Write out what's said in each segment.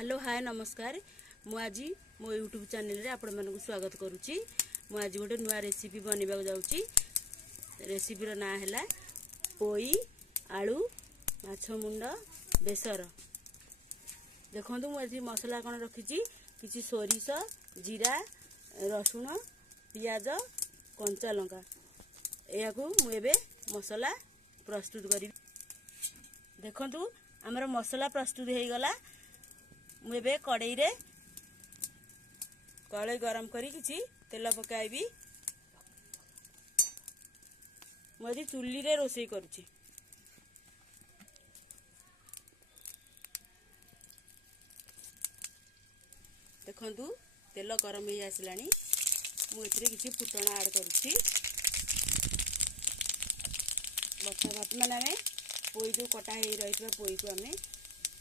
Hello hi नमस्कार मुझे मो यूट्यूब चैनल रे आपण मानक स्वागत करुच्ची। मुझे गोटे नुआ रेसिपी बनवा जाऊँगी। रेसिपीर ना है पोई आलू माछ मुंड बेसर। देखो मुझे मसला कौन रखी कि सोरिष जीरा रसुण पियाज कंचा लंका या मुझे मसला प्रस्तुत करी। देखो आमर मसला प्रस्तुत हो गला। मुझे कड़ाई रे कड़ाई गरम करी किछि तेल पकाइबी। मुझे चुल्ली रे रोषेई करुछि। देखंतु तेल गरम हो आसलानी। मुझे किछि फुटण ऐड करुछि। बर्तमान आमे पोई जो कटा हो रही पोई को आमे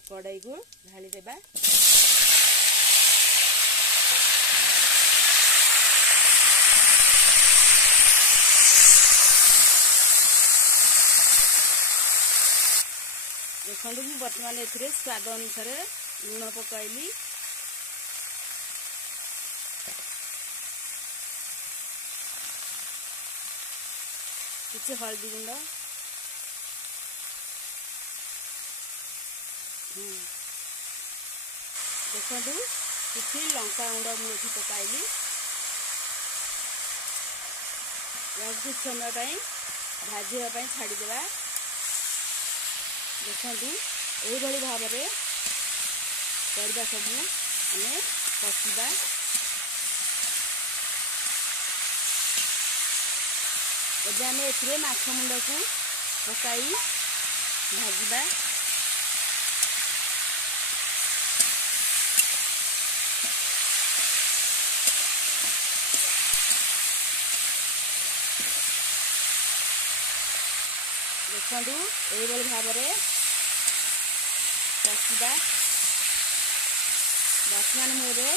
कड़ाई को ढाली देबा। देखो मुझे बर्तमान ए स्वाद अनुसार लुण पकाइली। किछि हल्दी गुंड देखो किछि लंका गुंड मुझे पकाइली। कुछ समय भाजवाई छाड़देवा। देखो यही भाव में परिबा सब आमे कषिबा। एबे आमे एथिरे माछ मुंड को पकाई भाजबा। देखो यही भाव में कषिबा। बर्तमान मुझे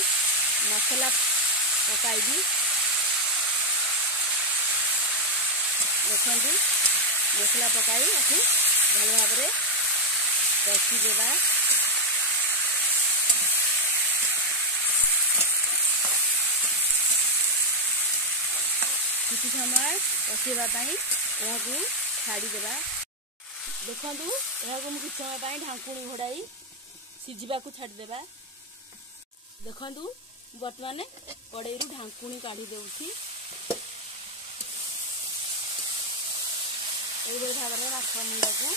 मसला पकाइबी। देखो मसला पकाई भल भाव में कषिदेवा। किसी समय कषापी यह छाड़देवा। देखु यह किसी समय ढांकुणी घोड़ाई सीझा छाड़देवा। देखु बर्तमान कड़ाई ढांकुणी काढ़ी दूसरी। यही भाव में माछ मुंड को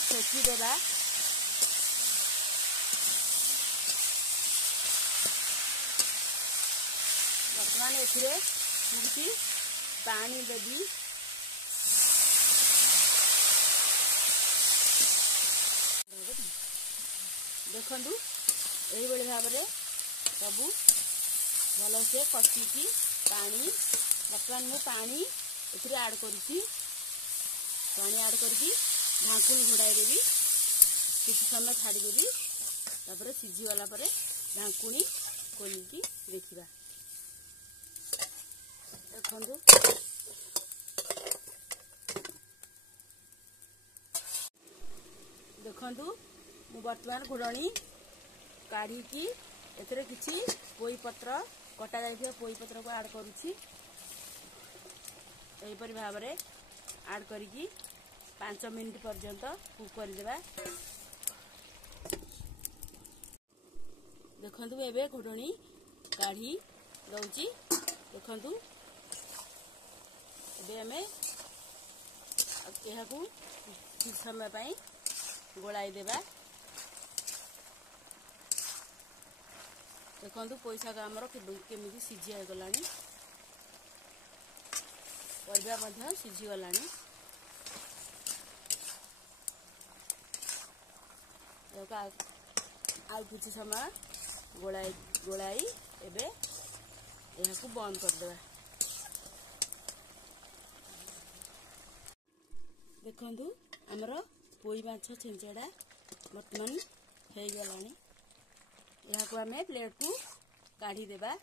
फेंकीदेवा। बर्तमान ए पानी देवी। देखु यही भाव में सबू भल से कषिकी पानी। बर्तमान मु पानी ए ऐड करुच्ची। पानी ऐड करके ढांकुणी घोड़ाई देवी। किसी समय छाड़देवी। तापर सीझीगला ढांकुणी खोलिकी देखा। देखो देखु मु बर्तमान घोड़णी काढ़ी एथरे किछि पोई पत्र कटा जाइथिबा पोई पत्र को ऐड करुछि। एहीपरि भाव में ऐड करिकी 5 मिनिट पर्यंत कुक करदेबा। देखंतु एबे घोड़णी काढ़ी दउची। देखंतु एबे हमें यहाकू कुछ समय पाई गोलाई देबा। देखंतु पैसा का हमर केमिति सीझी गलानी। परिबा मध्य सीझी गलानी। आउ किछि समय गोलाई एबे यहाकू बंद करदेबा। देखंतु हमर पोई माछ छेंचड़ा बर्तमान हो गलानी। यहाकू आमे प्लेट को काढ़ी देबा।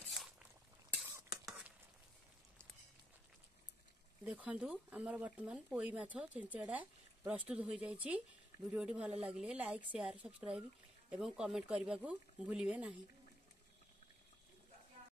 देखंतु हमर बर्तमान पोई माछ छेंचड़ा प्रस्तुत हो जाइछि। वीडियोटी भल लगे लाइक शेयर सब्सक्राइब एवं कमेंट करने को भूलिए नहीं।